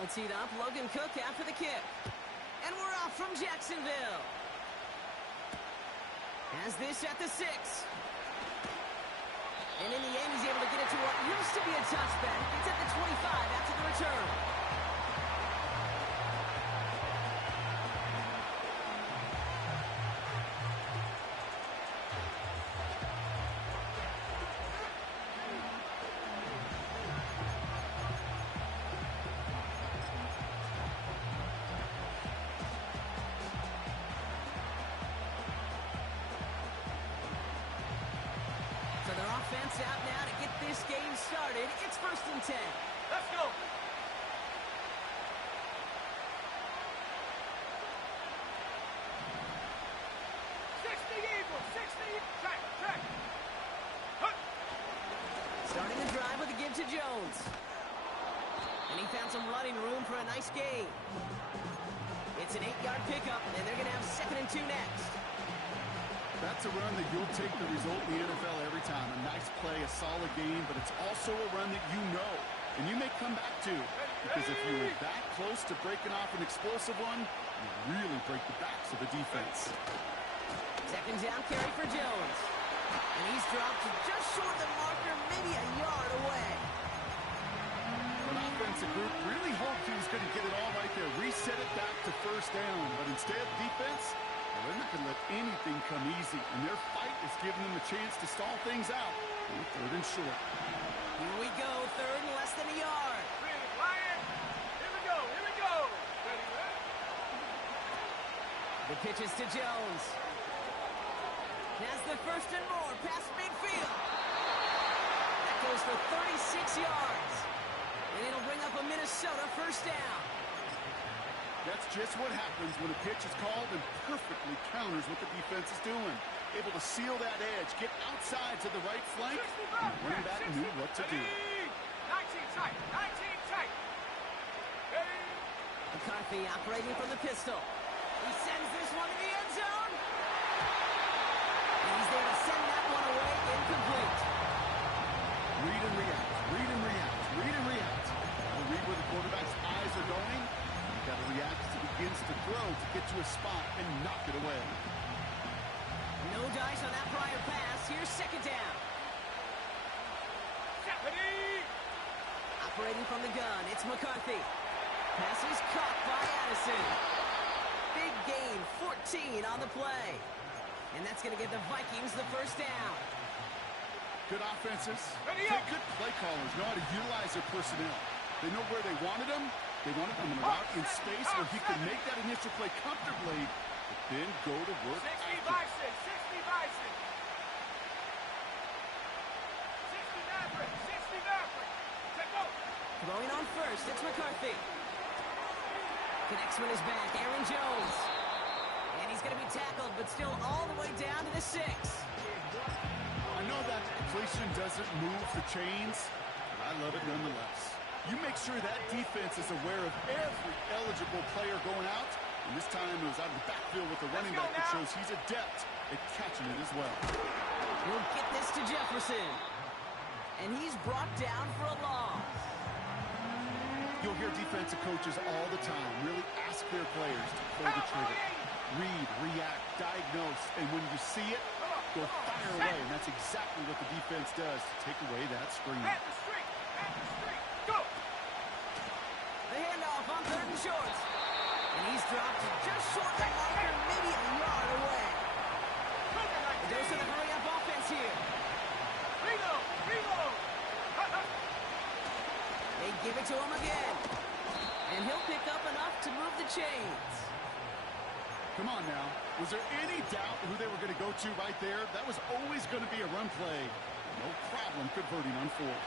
All teed up, Logan Cook after the kick. And we're off from Jacksonville. Has this at the 6. And in the end, he's able to get it to what used to be a touchback. It's at the 25 after the return. So their offense out now to get this game started. It's 1st and 10. Let's go. 60 Eagles, 60. Track. Starting the drive with a give to Jones. And he found some running room for a nice gain. It's an 8-yard pickup, and they're going to have 2nd and 2 next. That's a run that you'll take the result in the NFL every time. A nice play, a solid game, but it's also a run that you know, and you may come back to. Because if you were that close to breaking off an explosive one, you really break the backs of the defense. 2nd down carry for Jones. And he's dropped to just short the marker, maybe a yard away. An offensive group really hoped he was going to get it all right there, reset it back to 1st down, but instead, defense, well, they're not going to let anything come easy, and their fight is giving them a chance to stall things out on 3rd and short. Here we go, 3rd and less than a yard. Lion. Here we go. Ready, ready. The pitches to Jones. Has the 1st and more past midfield. That goes for 36 yards. And it'll bring up a Minnesota 1st down. That's just what happens when a pitch is called and perfectly counters what the defense is doing. Able to seal that edge, get outside to the right flank, and running back knew what to do. 19 tight. Ready. McCarthy operating from the pistol. He sends this one to the end zone. And he's there to send that one away incomplete. Read and react. Gotta read where the quarterback's eyes are going. You gotta react as he begins to throw to get to a spot and knock it away. No dice on that prior pass. Here's 2nd down. Ready. Operating from the gun, it's McCarthy. Pass is caught by Addison. Big gain, 14 on the play. And that's going to give the Vikings the 1st down. Good offenses. Ready up. Good play callers know how to utilize their personnel. They know where they wanted them. They wanted them in a route in space where he could make that initial play comfortably, but then go to work 60 after. Bison. 60 Maverick. Take go. Throwing on 1st, it's McCarthy. Connects with his back, Aaron Jones. And he's going to be tackled, but still all the way down to the 6. I know that completion doesn't move the chains, but I love it nonetheless. You make sure that defense is aware of every eligible player going out, and this time it was out of the backfield with the running back that shows he's adept at catching it as well. We'll get this to Jefferson. And he's brought down for a loss. You'll hear defensive coaches all the time really ask their players to pull the trigger. Read, react, diagnose, and when you see it, go fire away. And that's exactly what the defense does to take away that screen. At the street. Go. The handoff on 3rd and short. And he's dropped just short the marker, maybe a yard away. A dose of the hurry-up offense here. Reload. They give it to him again. And he'll pick up enough to move the chains. Come on now. Was there any doubt who they were going to go to right there? That was always going to be a run play. No problem converting on 4th.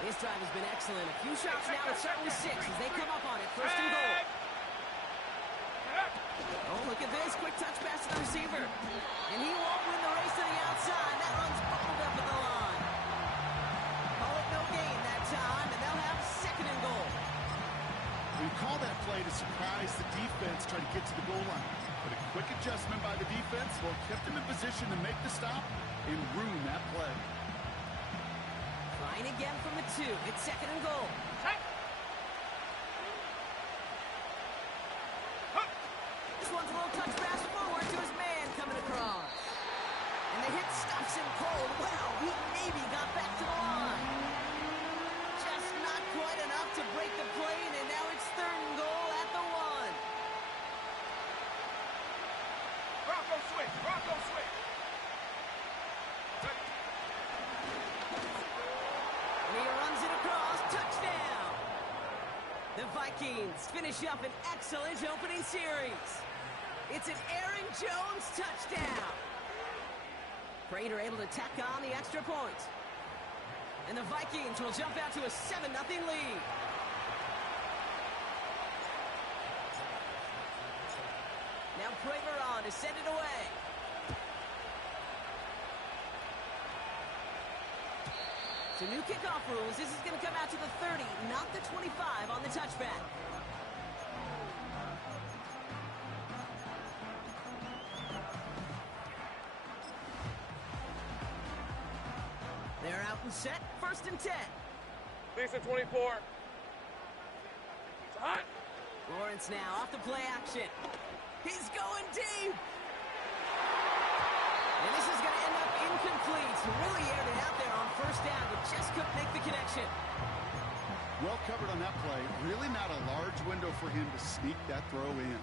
This drive has been excellent. A few shots now at certainly 6 as they come up on it. 1st and goal. Oh, look at this. Quick touch pass to the receiver. And he won't win the race to the outside. That runs bubbled up at the line. Call it no gain that time, and they'll have 2nd and goal. We call that play to surprise the defense, try to get to the goal line. But a quick adjustment by the defense, well, kept him in position to make the stop and ruin that play. Trying again from the 2. It's 2nd and goal. switch. Bronco switch. And he runs it across. Touchdown. The Vikings finish up an excellent opening series. It's an Aaron Jones touchdown. Prater able to tack on the extra point. And the Vikings will jump out to a 7-0 lead. Now Prater on to send it away. So new kickoff rules. This is going to come out to the 30, not the 25 on the touchback. They're out and set. 1st and 10. Decent 24. It's hot. Lawrence now off the play action. He's going deep. And this is going to end up incomplete. Really aired it out there on 1st down, but just couldn't make the connection. Well covered on that play. Really not a large window for him to sneak that throw in.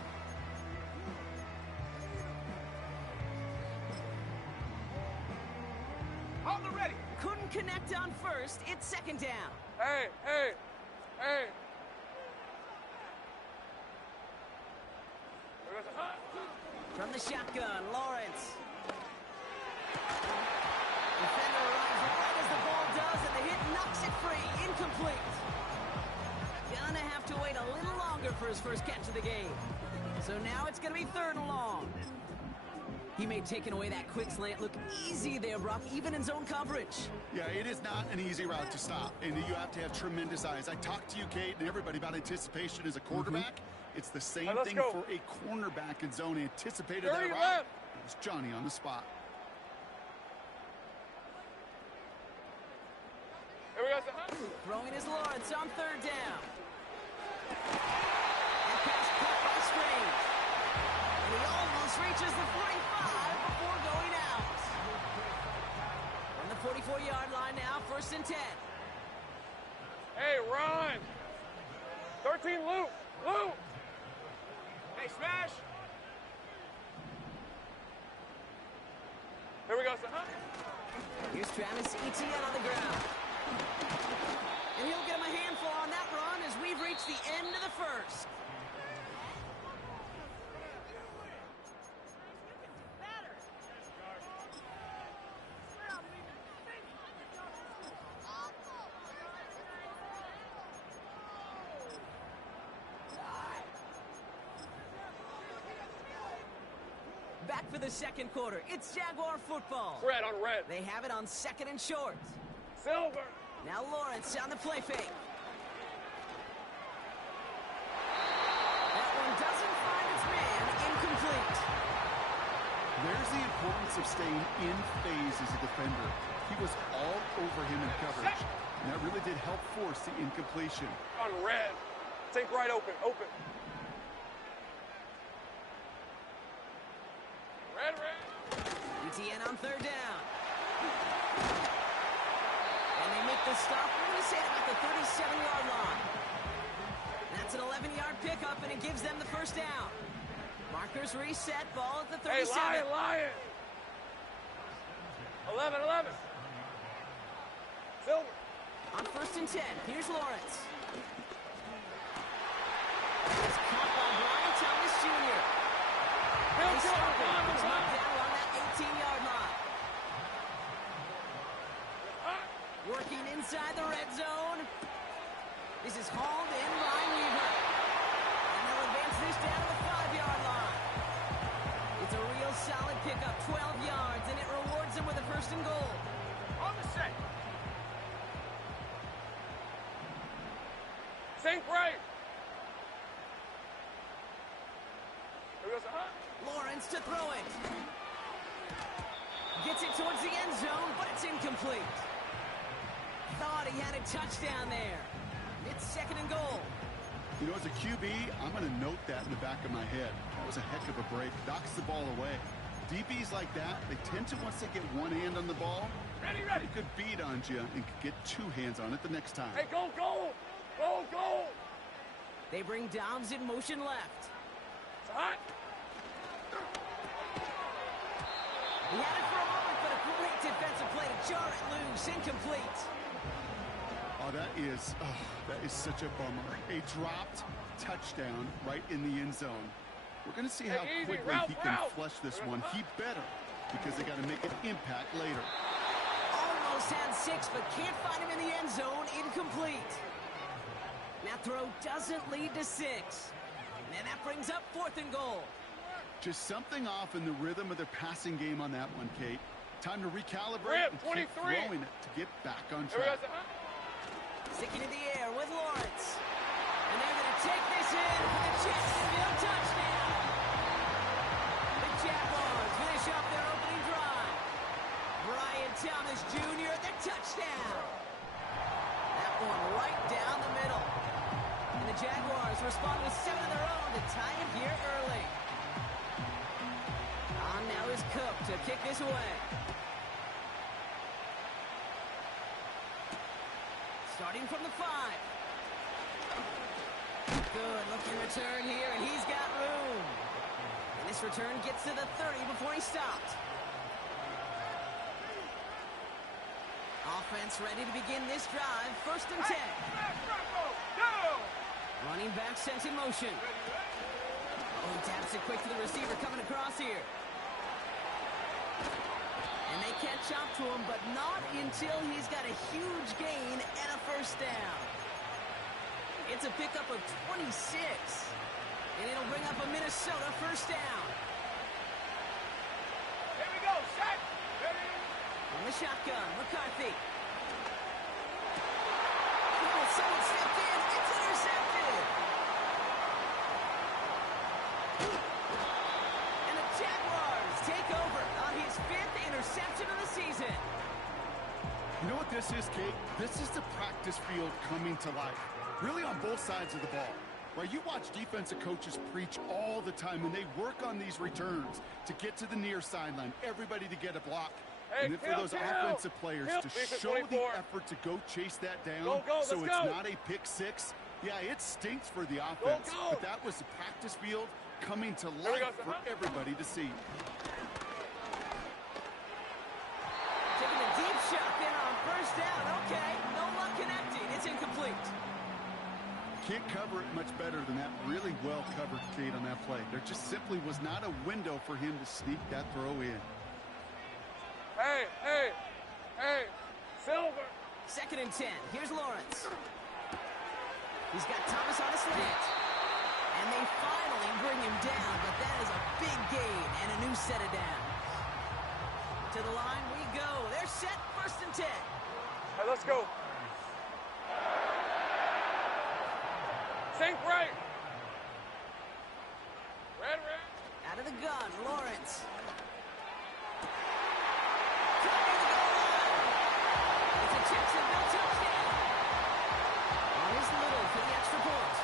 Hold the ready. Couldn't connect on 1st. It's 2nd down. Hey, hey, hey. From the shotgun, Lawrence. Defender arrives right as the ball does, and the hit knocks it free. Incomplete. Gonna have to wait a little longer for his first catch of the game. So now it's gonna be 3rd and long. He made taking away that quick slant look easy there, Brock, even in zone coverage. Yeah, it is not an easy route to stop, and you have to have tremendous eyes. I talked to you, Kate, and everybody about anticipation as a quarterback. It's the same thing for a cornerback in zone. Anticipated that route. It's Johnny on the spot. Here we go. Throwing is Lawrence on 3rd down. And pass caught by Strange. And he almost reaches the 45 before going out. On the 44-yard line now, 1st and 10. Hey, run. 13, loop. Loop. Hey, smash. Here we go, son. Here's Travis Etienne on the ground. And he'll get him a handful on that run as we've reached the end of the 1st. Back for the 2nd quarter. It's Jaguar football. Red on red. They have it on 2nd and short. Silver. Now Lawrence on the play fake. That one doesn't find its man. Incomplete. There's the importance of staying in phase as a defender. He was all over him in coverage, and that really did help force the incompletion. On red. Take right open. Open. Red, red. Etienne on 3rd down. And they make the stop. We're going to say about the 37-yard line. That's an 11-yard pickup, and it gives them the 1st down. Markers reset. Ball at the 37. Hey, Lion. 11, 11. Silver. On 1st and 10. Here's Lawrence. It's caught by Brian Thomas Jr. He's knocked down on that 18-yard line. Working inside the red zone. This is hauled in by Weaver. And they'll advance this down to the 5-yard line. It's a real solid pickup, 12 yards, and it rewards them with a 1st and goal. On the set. Sink right. Here we go, son. Lawrence to throw it. Gets it towards the end zone, but it's incomplete. Thought he had a touchdown there. It's 2nd and goal. You know, as a QB, I'm going to note that in the back of my head. That was a heck of a break. Knocks the ball away. DBs like that, they tend to, once they get one hand on the ball, Ready. they could beat on you and could get 2 hands on it the next time. Hey, go. Go. They bring Dobbs in motion left. It's hot. He had it for a moment, but a great defensive play to jar it loose. Incomplete. Oh, that is such a bummer. A dropped touchdown right in the end zone. We're going to see how quickly he can flush this one. He better, because they got to make an impact later. Almost had 6, but can't find him in the end zone. Incomplete. That throw doesn't lead to 6. And that brings up 4th and goal. Just something off in the rhythm of their passing game on that one, Kate. Time to recalibrate and keep throwing it to get back on track. Sticking in the air with Lawrence. And they're going to take this in for the Jacksonville touchdown. The Jaguars finish off their opening drive. Brian Thomas Jr. the touchdown. That one right down the middle. And the Jaguars respond with 7 of their own to tie it here early. On now is Cook to kick this away. Starting from the 5. Good looking return here, and he's got room. And this return gets to the 30 before he stopped. Offense ready to begin this drive. 1st and 10. Running back sent in motion. Oh, he taps it quick to the receiver coming across here. And they catch up to him, but not until he's got a huge gain and a 1st down. It's a pickup of 26. And it'll bring up a Minnesota 1st down. Here we go, set. Ready. On the shotgun, McCarthy. Oh, someone stepped in. It's intercepted. And the Jaguars take over on his 5th interception of the season. You know what this is, Kate? This is the practice field coming to life. Really on both sides of the ball. Right, you watch defensive coaches preach all the time, and they work on these returns to get to the near sideline, everybody to get a block. Hey, and then for those offensive players to show the effort to go chase that down so it's not a pick 6. Yeah, it stinks for the offense, but that was the practice field coming to life for everybody to see. Taking a deep shot there on 1st down. Okay, no luck connecting. It's incomplete. Can't cover it much better than that. Really well covered, Kate, on that play. There just simply was not a window for him to sneak that throw in. Hey, Silver. 2nd and 10. Here's Lawrence. He's got Thomas on a slant. And they finally bring him down, but that is a big gain and a new set of downs. To the line we go. They're set. 1st and 10. Hey, let's go. Think right. Red. Out of the gun, Lawrence. It's a Jacksonville touchdown. Here's Little for the extra point.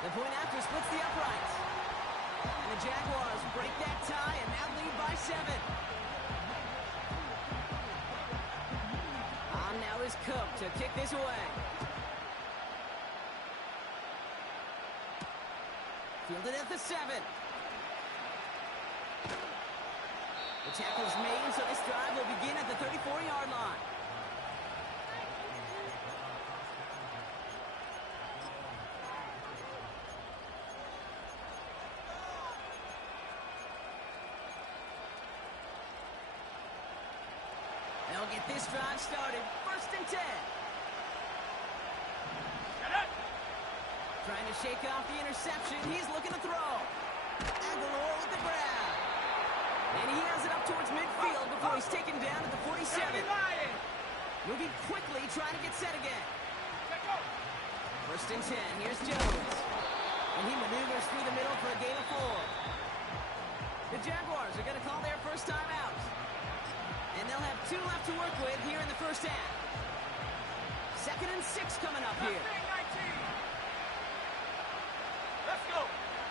The point after splits the uprights. And the Jaguars break that tie and now lead by 7. On now is Cook to kick this away. Fielded at the 7. The tackle's made, so this drive will begin at the 34-yard line. They'll get this drive started. 1st and 10. Trying to shake off the interception. He's looking to throw. Aguilar with the grab. And he has it up towards midfield before he's taken down at the 47. Moving quickly, trying to get set again. 1st and 10. Here's Jones. And he maneuvers through the middle for a gain of 4. The Jaguars are going to call their first time out. And they'll have 2 left to work with here in the 1st half. 2nd and 6 coming up here. Let's go.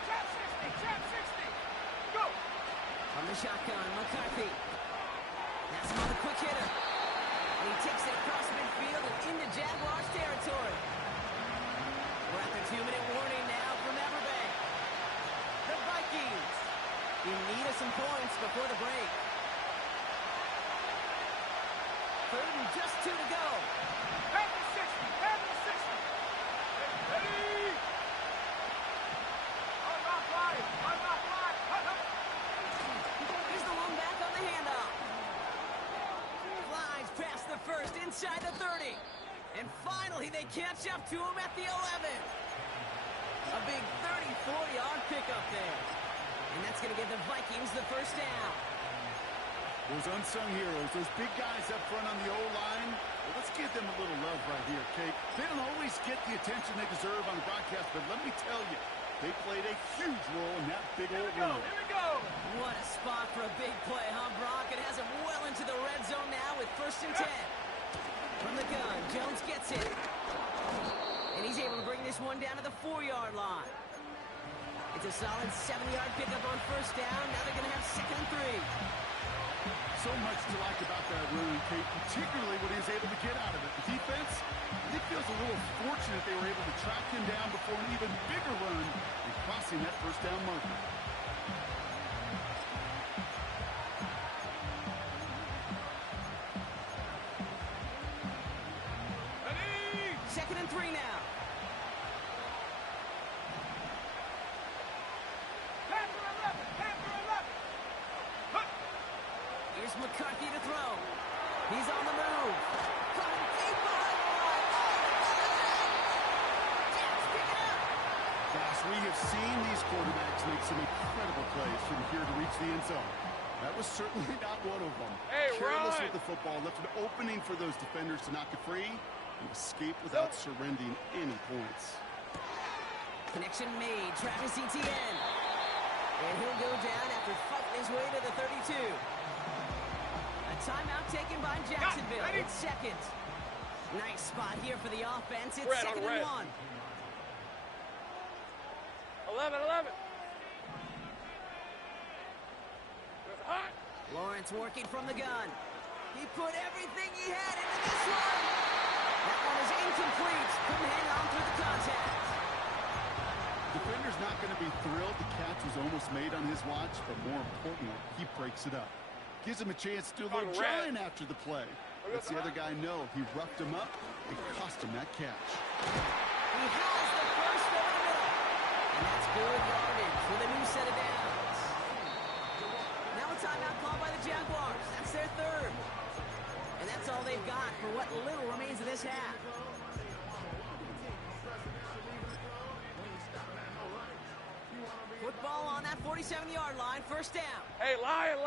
Trap 60. Go. On the shotgun, McCarthy. That's him on the quick hitter. And he takes it across midfield and into Jaguars territory. We're at the 2-minute warning now from Everbank. The Vikings some points before the break. 3rd and just 2 to go. Head to 60. Head to 60. Ready. Unlock line. Unlock line. Here's the one back on the handoff. Flies past the 1st, inside the 30. And finally, they catch up to him at the 11. A big 34-yard pickup there. And that's going to give the Vikings the 1st down. Those unsung heroes, those big guys up front on the O-line, well, let's give them a little love right here, Kate. They don't always get the attention they deserve on the broadcast, but let me tell you, they played a huge role in that big old run. Here we go. What a spot for a big play, huh, Brock? It has him well into the red zone now with 1st and 10. From the gun, Jones gets it. And he's able to bring this one down to the 4-yard line. It's a solid 7-yard pickup on 1st down. Now they're going to have 2nd and 3. So much to like about that run, Kate, particularly what he was able to get out of it. The defense, it feels a little fortunate they were able to track him down before an even bigger run and crossing that 1st down marker. Ready. 2nd and 3 now. Panther 11. Panther 11. Here's McCarthy to throw. He's on the move. Coming deep behind the line. Jets pick it up. Gosh, we have seen these quarterbacks make some incredible plays from here to reach the end zone. That was certainly not one of them. Hey, Careless Ryan. with the football, left an opening for those defenders to knock it free and escape without surrendering any points. Connection made. Travis Etienne. And he'll go down after fighting his way to the 32. A timeout taken by Jacksonville. Ready. It's 2nd. Nice spot here for the offense. It's Red on 2nd red. and 1. 11. It's hot. Lawrence working from the gun. He put everything he had into this one. That one is incomplete. Couldn't hang on through the contact. Defender's not going to be thrilled the catch was almost made on his watch, but more importantly, he breaks it up. Gives him a chance to do a little trying after the play. Lets the other guy know he roughed him up and cost him that catch. He has the 1st over the middle. And that's good yardage with a new set of downs. Now a timeout called by the Jaguars. That's their 3rd. And that's all they've got for what little remains of this half. Football on that 47-yard line. 1st down. Hey, Lion.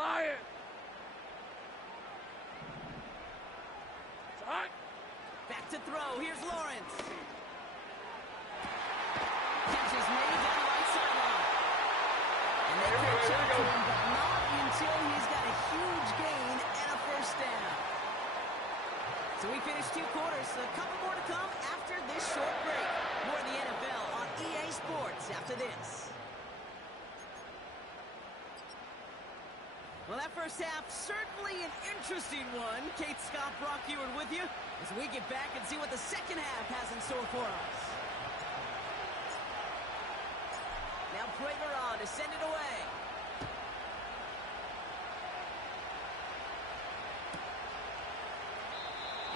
It's hot. Back to throw. Here's Lawrence. Catch is made down the right sideline. And they catch up to him, but not until he's got a huge gain and a 1st down. So we finished 2 quarters. A couple more to come after this short break. More of the NFL on EA Sports after this. Well, that 1st half, certainly an interesting one. Kate Scott, Brock Ewart with you as we get back and see what the 2nd half has in store for us. Now Prager on to send it away.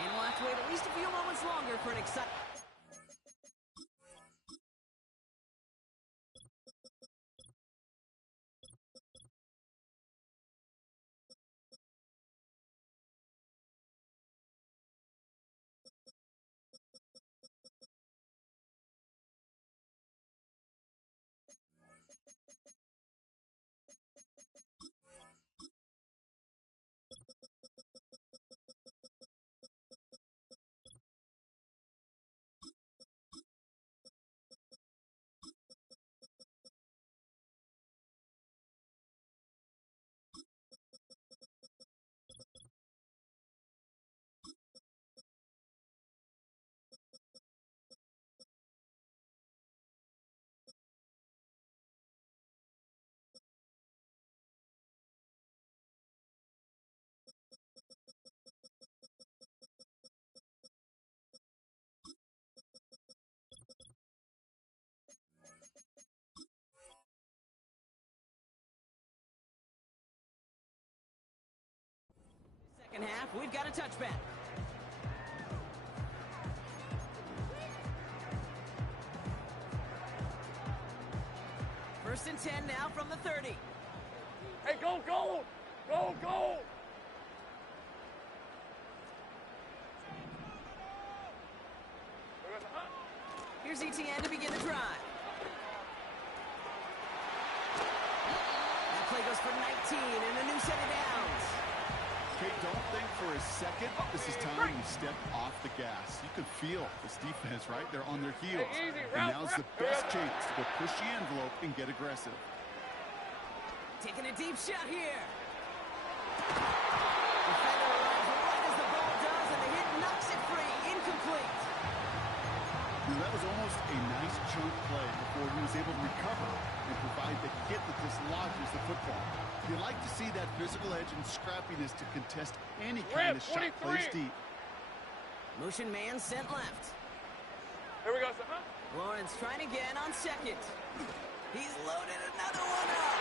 And we'll have to wait at least a few moments longer for an exciting... second half. We've got a touchback. First and 10 now from the 30. Hey, go, go! Go, go! Here's ETN to begin the drive. That play goes for 19 and a new set of downs. Okay, don't think for a second this is time you step off the gas. You can feel this defense, right? They're on their heels. Hey, easy, And route, now's the best chance to push the envelope and get aggressive. Taking a deep shot here. Defender arrives right as the ball does, and the hit knocks it free. Incomplete. That was almost a nice chunk play before he was able to recover and provide the hit that dislodges the football. You like to see that physical edge and scrappiness to contest any kind of shot plays deep. Motion man sent left. Here we go, sir. Lawrence trying again on second. He's loaded another one up.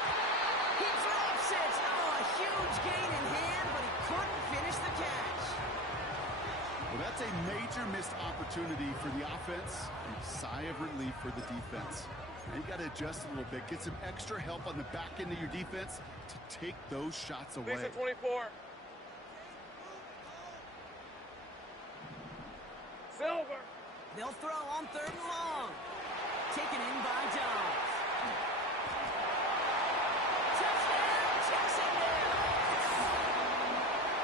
He drops it. Oh, a huge gain in hand, but he couldn't finish the catch. Well, that's a major missed opportunity for the offense and a sigh of relief for the defense. Now you got to adjust a little bit, get some extra help on the back end of your defense to take those shots away. Lisa 24. Silver. They'll throw on third and long. Taken in by Dobbs. Touchdown, Jacksonville!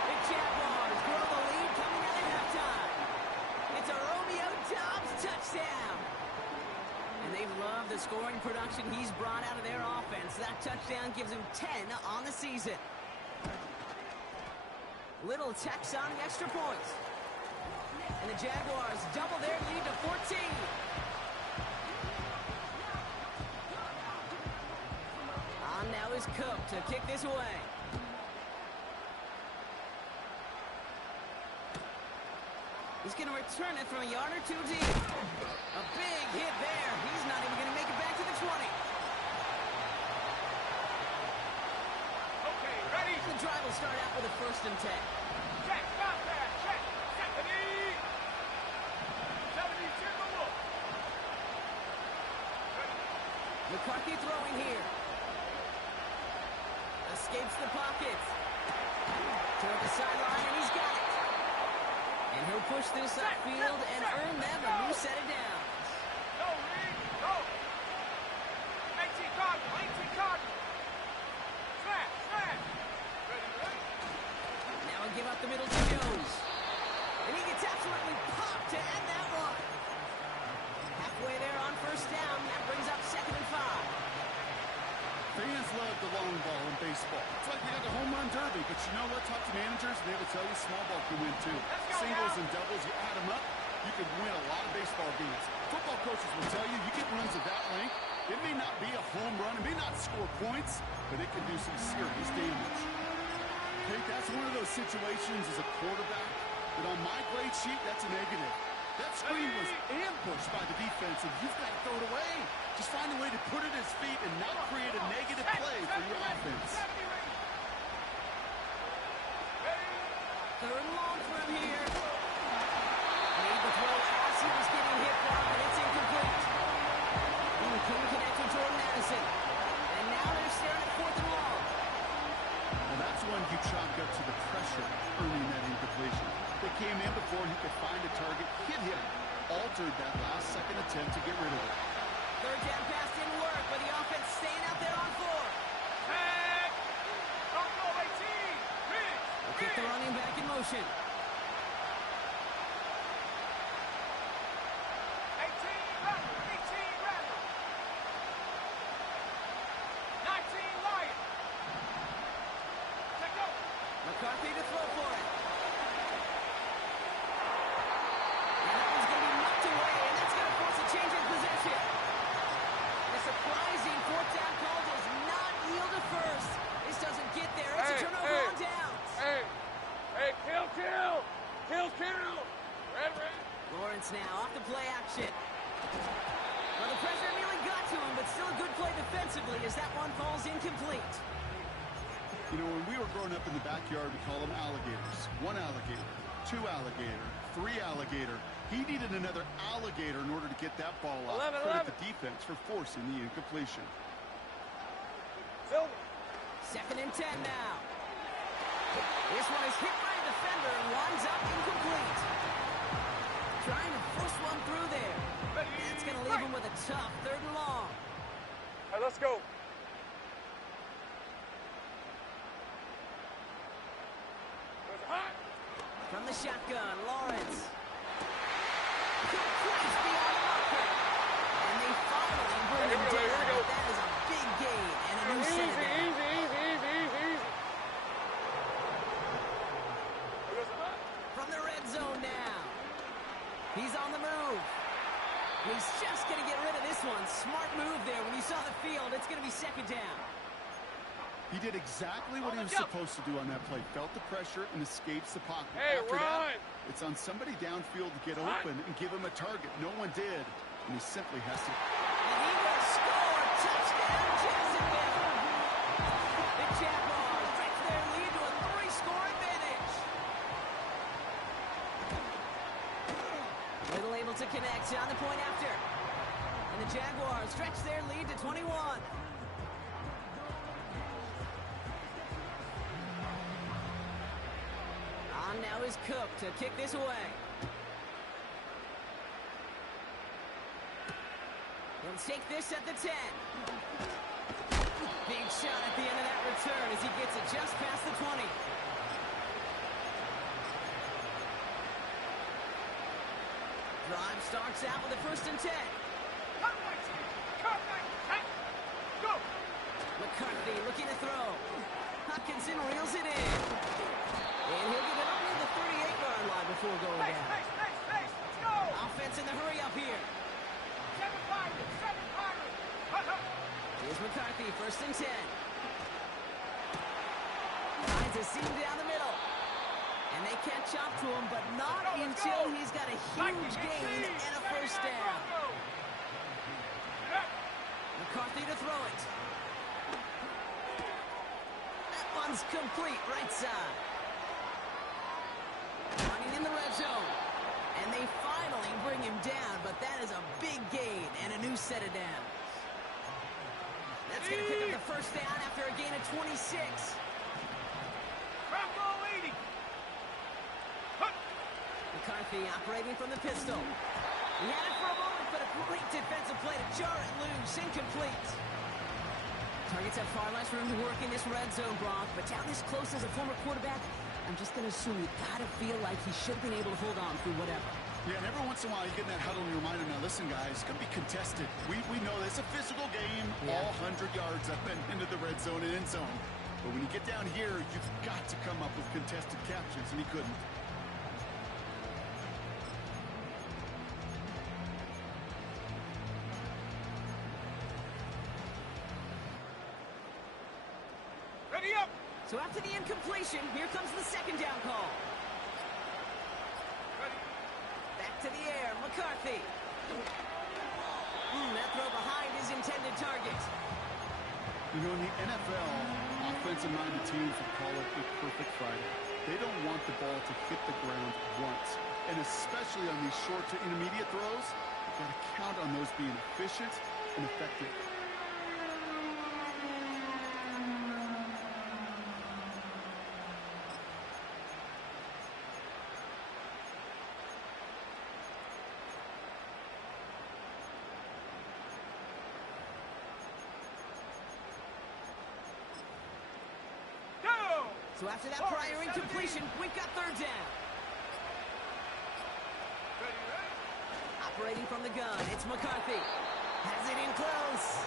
The Jaguars grow the lead coming out of halftime. It's a Romeo Dobbs touchdown. And they love the scoring production he's brought out of their offense. That touchdown gives him 10 on the season. Little tacks on extra points. And the Jaguars double their lead to 14. On now is Cook to kick this away. He's going to return it from a yard or two deep. A big hit there. He's not even going to make it back to the 20. Okay, ready? The drive will start out with a first and 10. Check, stop that, check. 70, the wolf. McCarthy throwing here. Escapes the pocket. Toward the sideline, and he's got it. And he'll push this upfield and earn them a new set of downs. Go, Reed, go. 18 Cardinal. Smash. Ready. Now a give up the middle to Jones. And he gets absolutely popped to end that one. Halfway there on first down. That brings up 2nd and 5. Fans love the long ball in baseball. It's like they got the home run derby, but you know what? Talk to managers, and they will tell you small ball can win too. Singles and doubles, you add them up, you can win a lot of baseball games. Football coaches will tell you, you get runs of that length, it may not be a home run, it may not score points, but it can do some serious damage. Okay, that's one of those situations as a quarterback that on my grade sheet, that's a negative. That screen was ambushed by the defense, and you've got to throw it away. Just find a way to put it at his feet and not create a negative play for your offense. Third and long for him here. Made the throw as he was getting hit by, but it's incomplete. He couldn't connect with Jordan Addison. And now they're staring at 4th and long. Well, that's one you chalk up to the pressure earning that incompletion. They came in before he could find a target, hit him, altered that last second attempt to get rid of it. Third down pass didn't work, but the offense staying out there on 4. Tag. Don't go, 18. They'll kick the running back in motion. 18 Rattle. 19 Lion. Check go. McCarthy to throw for it. And that one's going to be knocked away, and that's going to force a change in possession. The surprising 4th down call does not yield to first. This doesn't get there. It's a turnover on downs. Hey, kill. Red. Lawrence now off the play action. Well, the pressure nearly got to him, but still a good play defensively as that one falls incomplete. You know, when we were growing up in the backyard, we call them alligators. 1 alligator, 2 alligator, 3 alligator. He needed another alligator in order to get that ball out. 11, Credit 11. the defense for forcing the incompletion. Silver. 2nd and 10 now. This one is hit by a defender and winds up incomplete. Trying to force one through there. That's going to leave him with a tough 3rd and long. All right, let's go. From the shotgun, Lawrence. Complete beyond marker. And they finally bring him down. Here we go. That is a big gain and a new set of downs. Easy. From the red zone now. He's on the move. He's just going to get rid of this one. Smart move there. When you saw the field, it's going to be 2nd down. He did exactly what he was supposed to do on that play. Felt the pressure and escapes the pocket. Hey, After run! that, it's on somebody downfield to get open and give him a target. No one did, and he simply has to. And he will score. Touchdown, Jacksonville. The Jaguars stretch their lead to a 3-score advantage. Little able to connect on the point after. And the Jaguars stretch their lead to 21. On now is Cook to kick this away. He'll take this at the 10. Big shot at the end of that return as he gets it just past the 20. Drive starts out with a 1st and 10. Go. McCarthy looking to throw. Hopkinson reels it in. And he'll get it up to the 38-yard line before going down. Pace. Let's go. Offense in the hurry up here. 7 Pirates. Here's McCarthy, 1st and 10. Finds a seam down the middle. And they catch up to him, but not until he's got a huge gain and a 1st down. McCarthy to throw it. That one's complete, right side. Running in the red zone. And they finally bring him down, but that is a big gain and a new set of downs. That's going to pick up the 1st down after a gain of 26. McCarthy operating from the pistol. He had it for a moment, but a great defensive play to jar it loose. Incomplete. Targets have far less room to work in this red zone, Brock, but down this close as a former quarterback, I'm just going to assume you got to feel like he should have been able to hold on through whatever. Yeah, and every once in a while you get in that huddle and you remind him, now listen guys, it's going to be contested. We know it's a physical game, all 100 yards up and into the red zone and end zone. But when you get down here, you've got to come up with contested captures, and he couldn't. Ready up. So after the incompletion, here comes the 2nd down call. Back to the air, McCarthy. That throw behind his intended target. You know, in the NFL, offensive-minded teams would call it a perfect Friday. They don't want the ball to hit the ground once. And especially on these short to intermediate throws, you've got to count on those being efficient and effective. So after that prior incompletion, we've got 3rd down. Operating from the gun, it's McCarthy. Has it in close.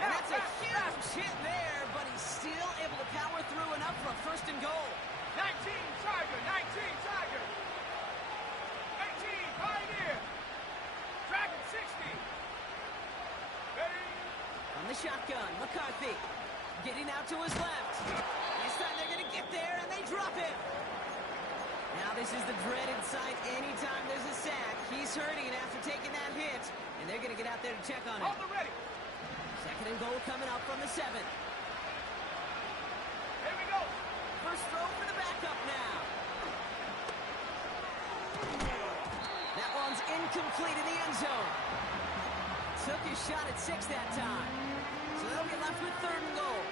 And that's a huge hit there, but he's still able to power through enough for a 1st and goal. 19 Tiger. 18 Pioneer. Dragon 60. Ready. From the shotgun, McCarthy getting out to his left. This time they're going to get there, and they drop him. Now this is the dreaded sight anytime there's a sack. He's hurting after taking that hit, and they're going to get out there to check on him. Hold the ready. 2nd and goal coming up from the 7. Hey, his throw for the backup now. That one's incomplete in the end zone. Took his shot at 6 that time. So they'll be left with 3rd and goal.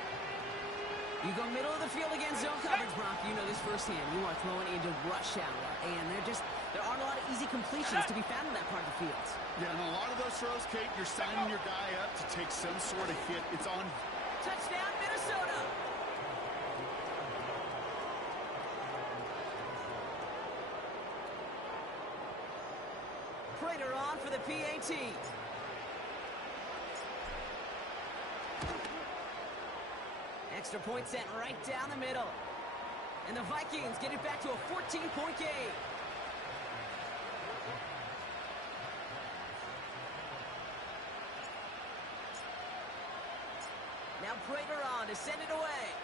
You go middle of the field against zone coverage, Brock. You know this firsthand. You are throwing into rush hour, and there aren't a lot of easy completions to be found in that part of the field. Yeah, and a lot of those throws, Kate, you're signing your guy up to take some sort of hit. It's on. Touchdown, Minnesota. Prater on for the PAT. Extra point sent right down the middle. And the Vikings get it back to a 14-point game. Now Prater on to send it away.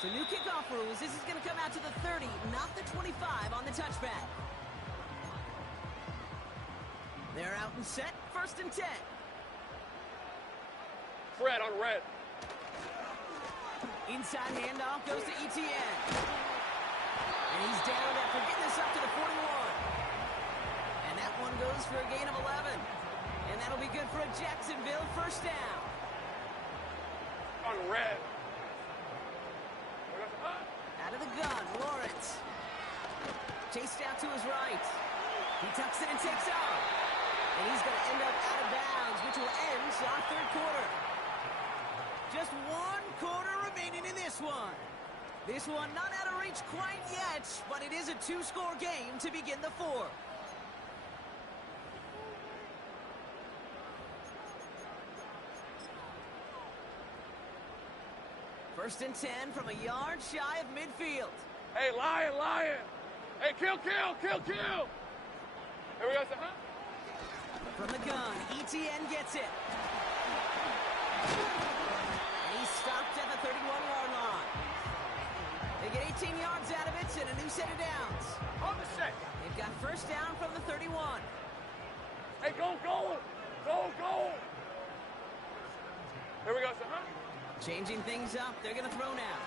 So new kickoff rules. This is going to come out to the 30, not the 25 on the touchback. They're out and set. 1st and 10. Fred on red. Inside handoff goes to ETN. And he's down after getting this up to the 41. And that one goes for a gain of 11. And that'll be good for a Jacksonville 1st down. On red. Out of the gun, Lawrence. Chased out to his right. He tucks it and takes off. And he's going to end up out of bounds, which will end our 3rd quarter. Just 1 quarter remaining in this one. This one not out of reach quite yet, but it is a 2-score game to begin the 4th. First and 10 from a yard shy of midfield. Hey, Lion. Hey, kill. Here we go, sir. From the gun, ETN gets it. And he's stopped at the 31-yard line. They get 18 yards out of it and a new set of downs. On the set. They've got 1st down from the 31. Hey, go. Here we go, sir. Changing things up. They're going to throw now.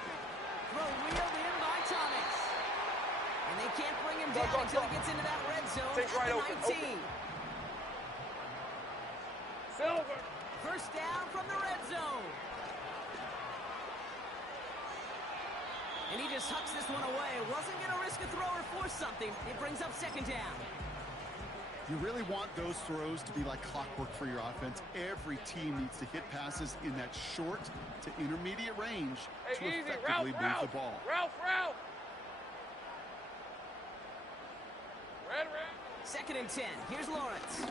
Throw reeled in by Thomas. And they can't bring him down until he gets into that red zone Takes at right the open, 19. Silver. 1st down from the red zone. And he just hucks this one away. Wasn't going to risk a throw or force something. It brings up 2nd down. You really want those throws to be like clockwork for your offense. Every team needs to hit passes in that short to intermediate range to effectively move the ball. Ralph. Red. 2nd and 10. Here's Lawrence. And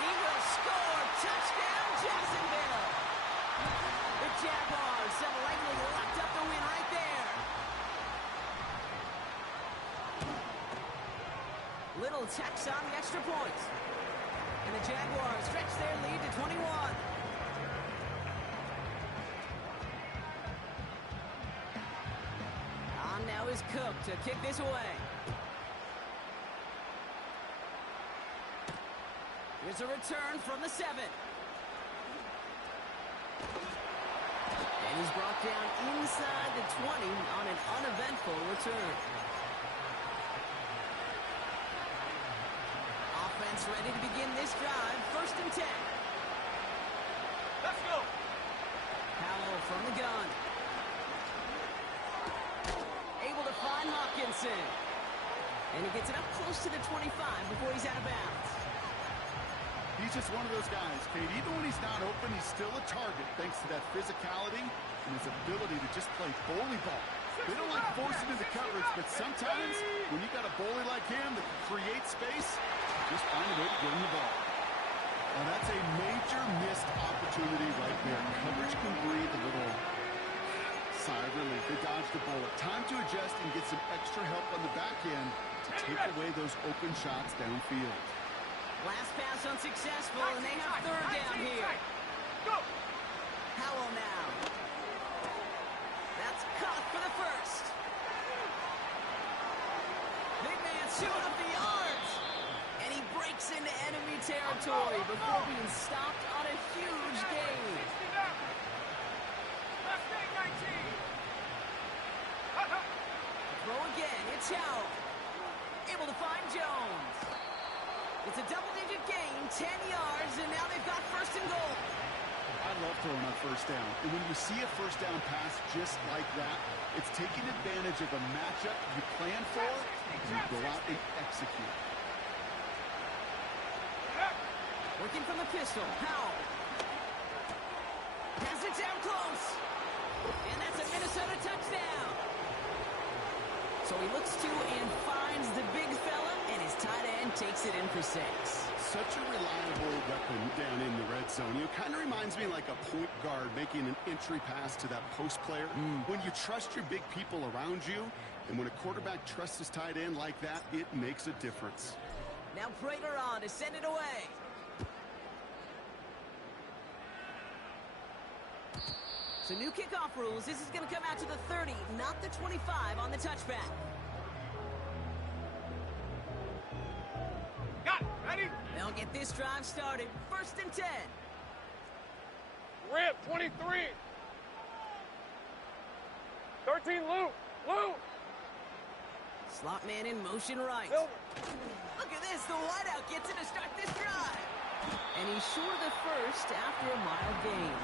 he will score. Touchdown, Jacksonville. The Jaguars have likely locked up the win right there. Little tacks on the extra point. And the Jaguars stretch their lead to 21. On now is Cook to kick this away. Here's a return from the 7. And he's brought down inside the 20 on an uneventful return. Offense ready to begin this drive. 1st and 10. Let's go. Powell from the gun. Able to find Hawkinson. And he gets it up close to the 25 before he's out of bounds. He's just one of those guys, Kate. Even when he's not open, he's still a target thanks to that physicality and his ability to just play bully ball. They don't like forcing into coverage, but sometimes when you got a bully like him that can create space, just find a way to get him the ball. Now that's a major missed opportunity right there. Coverage can breathe a little sigh of relief. They dodged a bullet. Time to adjust and get some extra help on the back end to take away those open shots downfield. Last pass unsuccessful, and they have 3rd down here. Go. Howell now. That's caught for the 1st. Big man shooting up the yards. And he breaks into enemy territory. territory before being stopped on a huge gain. 60 now. Last day 19. Throw again, it's Howell. Able to find Jones. It's a double-digit gain, 10 yards, and now they've got first and goal. I love throwing on first down. And when you see a first down pass just like that, it's taking advantage of a matchup you plan for and you go out and execute. Working from the pistol, Howell. Has it down close. And that's a Minnesota touchdown. So he looks to and finds the big fella, and his tight end takes it in for 6. Such a reliable weapon down in the red zone. It kind of reminds me like a point guard making an entry pass to that post player. When you trust your big people around you, and when a quarterback trusts his tight end like that, it makes a difference. Now Prater on to send it away. So new kickoff rules. This is going to come out to the 30, not the 25 on the touchback. Got it. Ready? They'll get this drive started. First and 10. Rip, 23. 13, Lou. Lou. Slot man in motion right. Silver. Look at this. The wideout gets it to start this drive. And he's short of the first after a mile gain.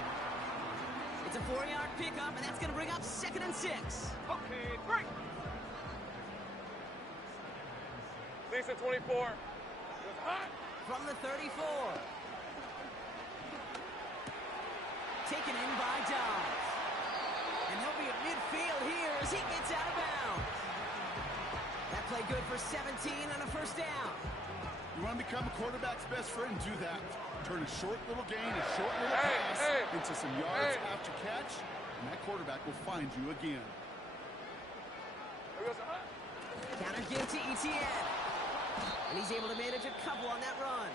It's a 4-yard pickup, and that's going to bring up 2nd and 6. Okay, break. Lisa, 24. From the 34. Taken in by Downs. And he'll be at midfield here as he gets out of bounds. That play good for 17 and a first down. You want to become a quarterback's best friend? Do that. Turn a short little gain, a short little pass into some yards after catch, and that quarterback will find you again. Counter give to Etienne. And he's able to manage a couple on that run.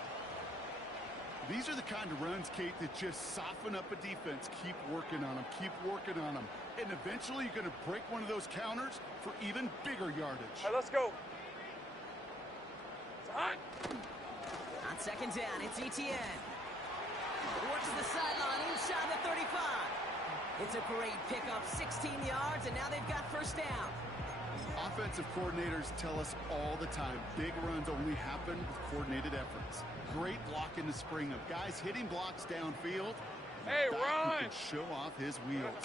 These are the kind of runs, Kate, that just soften up a defense. Keep working on them. Keep working on them. And eventually you're going to break one of those counters for even bigger yardage. All right, let's go. It's hot. On second down, it's Etienne. Works the sideline inside the 35. It's a great pickup, 16 yards, and now they've got first down. Offensive coordinators tell us all the time, big runs only happen with coordinated efforts. Great block in the spring of guys hitting blocks downfield. Hey, Ryan! Ron! Show off his wheels.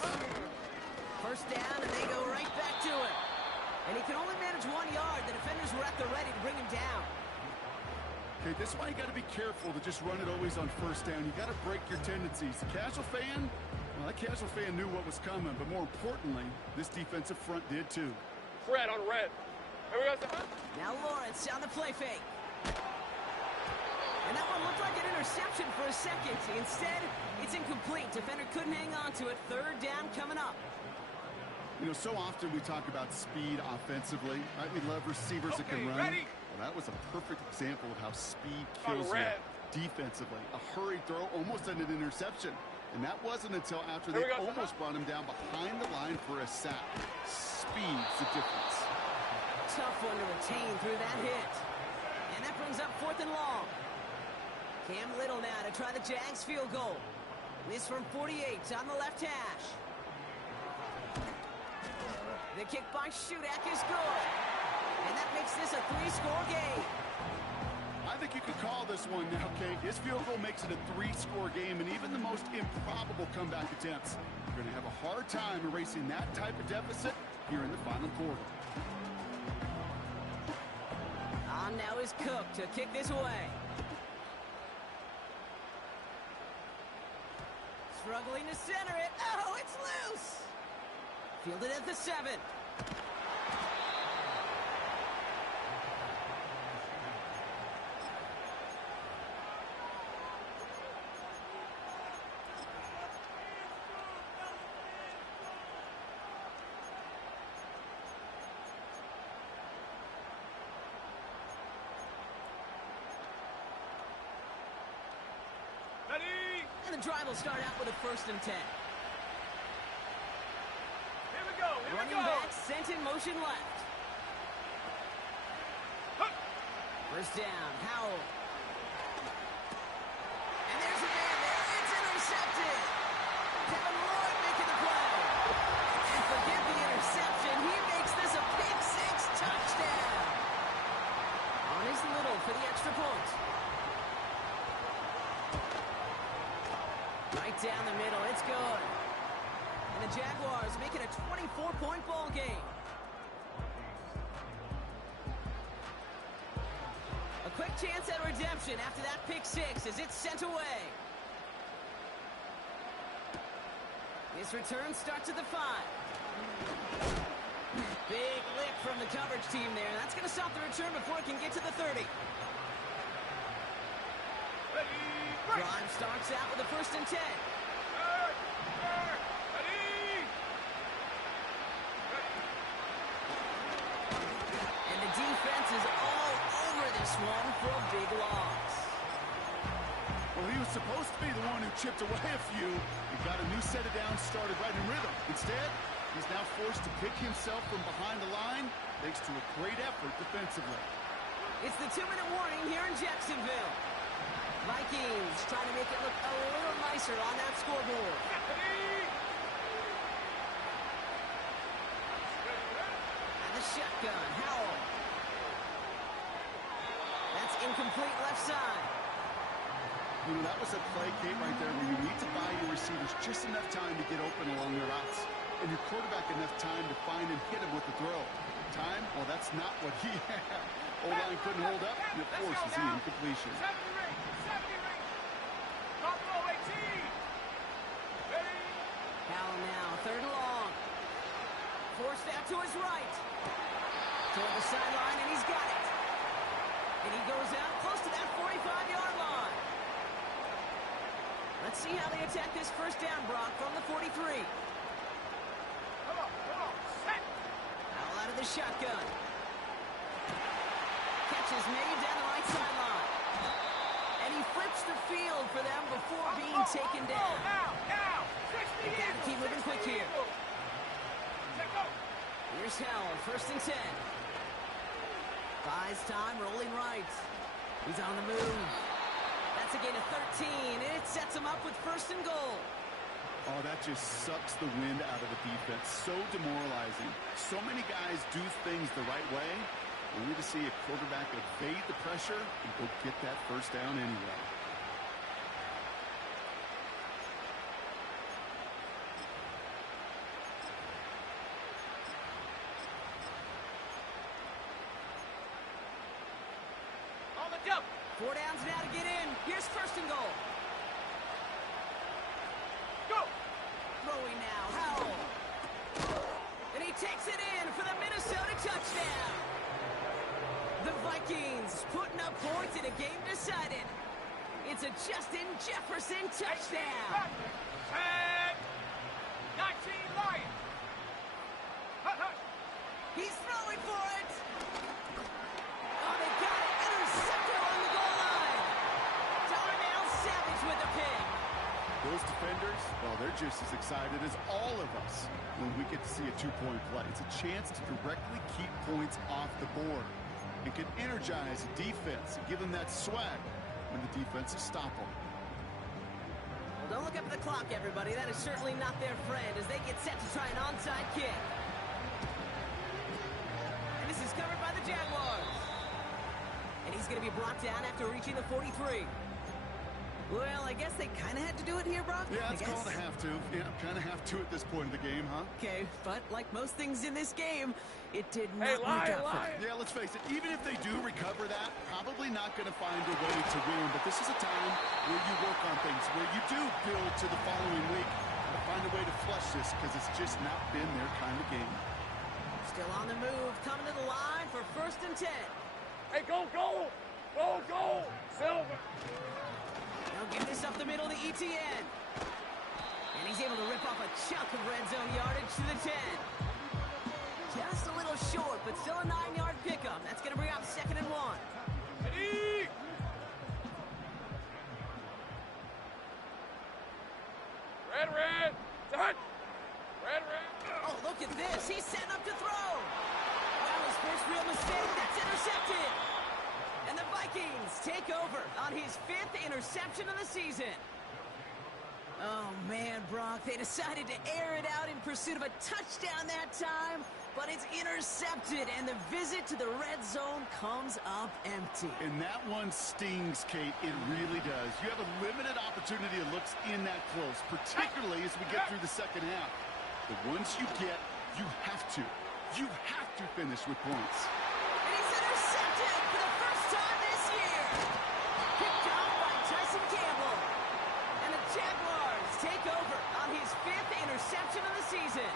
First down, and they go right back to him. And he can only manage 1 yard. The defenders were at the ready to bring him down. Okay, this is why you got to be careful to just run it always on first down. You got to break your tendencies. The casual fan, well, that casual fan knew what was coming, but more importantly, this defensive front did too. Red on red. Here we go. Now Lawrence on the play fake. And that one looked like an interception for a second. Instead, it's incomplete. Defender couldn't hang on to it. Third down coming up. You know, so often we talk about speed offensively, right? We love receivers that can run. Ready? Well, that was a perfect example of how speed kills you defensively. A hurried throw, almost an interception. And that wasn't until after they almost brought him down behind the line for a sack. Speed's the difference. Tough one to retain through that hit. And that brings up 4th and long. Cam Little now to try the Jags field goal. This from 48 on the left hash. The kick by Shudak is good. And that makes this a 3-score game. I think you could call this one now, Kate. His field goal makes it a 3-score game, and even the most improbable comeback attempts, you're going to have a hard time erasing that type of deficit here in the final quarter. On now is Cook to kick this away. Struggling to center it. Oh, it's loose. Fielded at the 7. Ready? And the drive will start out with a 1st and 10. Here we go. Running back sent in motion left. First down, Howell. down the middle. It's good. And the Jaguars make it a 24-point ball game. A quick chance at redemption after that pick six as it's sent away. This return starts at the 5. Big lick from the coverage team there. That's going to stop the return before it can get to the 30. Drive starts out with a 1st and 10. And the defense is all over this one for a big loss. Well, he was supposed to be the one who chipped away a few and got a new set of downs started right in rhythm. Instead, he's now forced to pick himself from behind the line thanks to a great effort defensively. It's the 2-minute warning here in Jacksonville. Vikings trying to make it look a little nicer on that scoreboard. And the shotgun, Howell. That's incomplete left side. You know, that was a play, Kate, right there where you need to buy your receivers just enough time to get open along their routes. And your quarterback enough time to find and hit him with the throw. Time? Well, that's not what he had. O-line couldn't hold up, and it forces the incompletion. 70 ring. Top row 18. Ready? Howell now, 3rd and long. Forced out to his right. Toward the sideline, and he's got it. And he goes out close to that 45-yard line. Let's see how they attack this 1st down, Brock, from the 43. Come on, set. Howell out of the shotgun. Catch is made down the right sideline. And he flips the field for them before being taken down. Now. 60 They gotta keep moving quick here. Here's Howell, 1st and 10. Buys time, rolling right. He's on the move. That's a gain of 13, and it sets him up with 1st and goal. Oh, that just sucks the wind out of the defense. So demoralizing. So many guys do things the right way, only to see a quarterback evade the pressure and go get that 1st down anyway. On the jump. 4 downs now to get in. Here's 1st and goal. Go. Throwing now, Howell. And he takes it in for the Minnesota touchdown. The Vikings putting up points in a game decided. It's a Justin Jefferson touchdown. 19 Lions. He's throwing for it. Oh, they got it. Intercepted on the goal line. Darnell Savage with the pick. Those defenders, well, they're just as excited as all of us when we get to see a 2-point play. It's a chance to directly keep points off the board. It can energize the defense and give them that swag when the defensive stop them. Well, don't look up at the clock, everybody. That is certainly not their friend as they get set to try an onside kick. And this is covered by the Jaguars. And he's going to be brought down after reaching the 43. Well, I guess they kind of had to do it here, Brock. Yeah, it's called a have to. Yeah, kind of have to at this point in the game, huh? Okay, but like most things in this game, it did not work out for them. Yeah, let's face it, even if they do recover that, probably not going to find a way to win. But this is a time where you work on things, where you do build to the following week and find a way to flush this because it's just not been their kind of game. Still on the move, coming to the line for 1st and 10. Hey, go! Silver. They'll give this up the middle to ETN. And he's able to rip off a chunk of red zone yardage to the 10. Just a little short, but still a 9-yard pickup. That's going to bring up 2nd and 1. Ready? Red. Set. Red. Oh, look at this. He's setting up to throw. That was first real mistake. That's intercepted. And the Vikings take over on his 5th interception of the season. Oh, man, Brock, they decided to air it out in pursuit of a touchdown that time, but it's intercepted, and the visit to the red zone comes up empty. And that one stings, Kate. It really does. You have a limited opportunity to look in that close, particularly as we get through the second half. But once you get, you have to finish with points. And he's intercepted for the first time this year. Picked off by Tyson Campbell. And the Jaguars take over on his 5th interception of the season.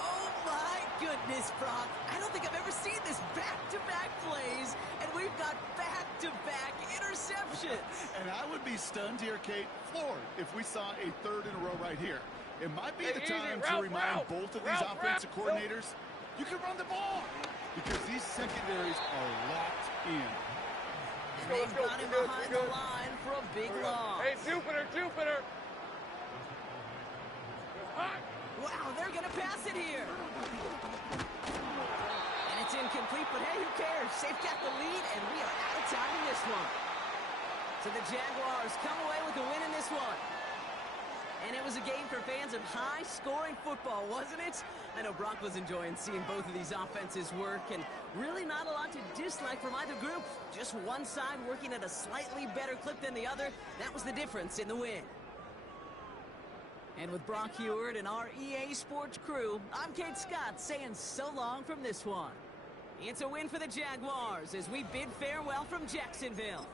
Oh, my goodness, Brock. I don't think I've ever seen this back-to-back plays, and we've got back-to-back interceptions. And I would be stunned here, Kate, floored, if we saw a 3rd in a row right here. It might be the time to remind both of these offensive coordinators, you can run the ball, because these secondaries are locked in. And they've got him behind the line for a big loss. Hey, Jupiter! Wow, they're going to pass it here. And it's incomplete, but hey, who cares? They've got the lead, and we are out of time in this one. So the Jaguars come away with a win in this one. And it was a game for fans of high-scoring football, wasn't it? I know Brock was enjoying seeing both of these offenses work, and really not a lot to dislike from either group. Just one side working at a slightly better clip than the other. That was the difference in the win. And with Brock Heward and our EA Sports crew, I'm Kate Scott saying so long from this one. It's a win for the Jaguars as we bid farewell from Jacksonville.